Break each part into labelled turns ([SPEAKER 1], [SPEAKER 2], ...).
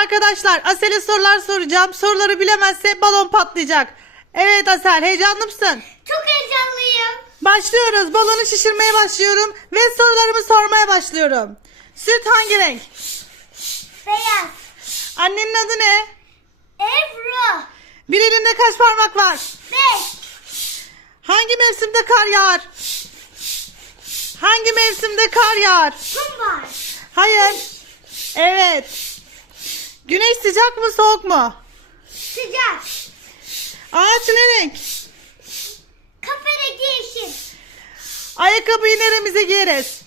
[SPEAKER 1] arkadaşlar Asel'e sorular soracağım. Soruları bilemezse balon patlayacak. Evet Asel heyecanlı mısın?
[SPEAKER 2] Çok heyecanlıyım.
[SPEAKER 1] Başlıyoruz. Balonu şişirmeye başlıyorum ve sorularımı sormaya başlıyorum. Süt hangi renk?
[SPEAKER 2] Beyaz.
[SPEAKER 1] Annenin adı ne?
[SPEAKER 2] Ebru.
[SPEAKER 1] Bir elinde kaç parmak var?
[SPEAKER 2] Beş.
[SPEAKER 1] Hangi mevsimde kar yağar? Hangi mevsimde kar yağar?
[SPEAKER 2] Var.
[SPEAKER 1] Hayır. Evet. Güneş sıcak mı soğuk mu?
[SPEAKER 2] Sıcak.
[SPEAKER 1] Ağaç ne renk?
[SPEAKER 2] Kahverengi yeşil.
[SPEAKER 1] Ayakkabıyı neremize giyeriz?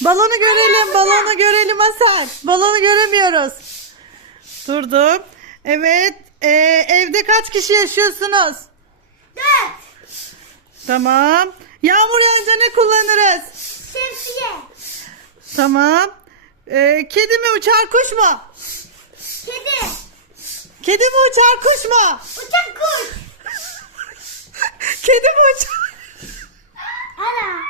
[SPEAKER 1] Balonu görelim, balonu görelim Hasan. Balonu göremiyoruz. Durdum. Evet, ee, evde kaç kişi yaşıyorsunuz?
[SPEAKER 2] Dört.
[SPEAKER 1] Tamam. Yağmur yağınca ne kullanırız?
[SPEAKER 2] Şemsiye.
[SPEAKER 1] Tamam. Ee, kedi mi uçar kuş mu?
[SPEAKER 2] Kedi.
[SPEAKER 1] Kedi mi uçar kuş mu?
[SPEAKER 2] Uçak kuş.
[SPEAKER 1] Kedi mi uçar?
[SPEAKER 2] Ana.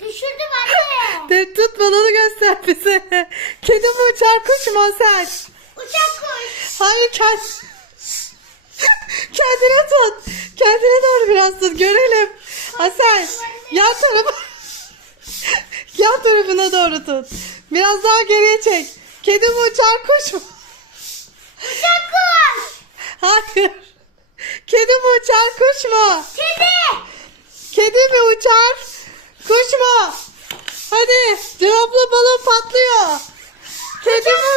[SPEAKER 2] Düşürdüm anne.
[SPEAKER 1] De, tut balonu göster bize. Kedi mi uçar kuş mu sen?
[SPEAKER 2] Uçak kuş.
[SPEAKER 1] Hayır kend... Kendine tut. Kendine doğru biraz tut. Görelim. Hasan yan tarafa... yan tarafına doğru tut. Biraz daha geriye çek. Kedi mi uçar kuş mu?
[SPEAKER 2] Uçak kuş.
[SPEAKER 1] Hayır. Kedi mi uçar kuş mu?
[SPEAKER 2] Kedi.
[SPEAKER 1] Kedi mi uçar? Kuş mu? Hadi cevapla balon patlıyor. Kedi mi uçar
[SPEAKER 2] kuş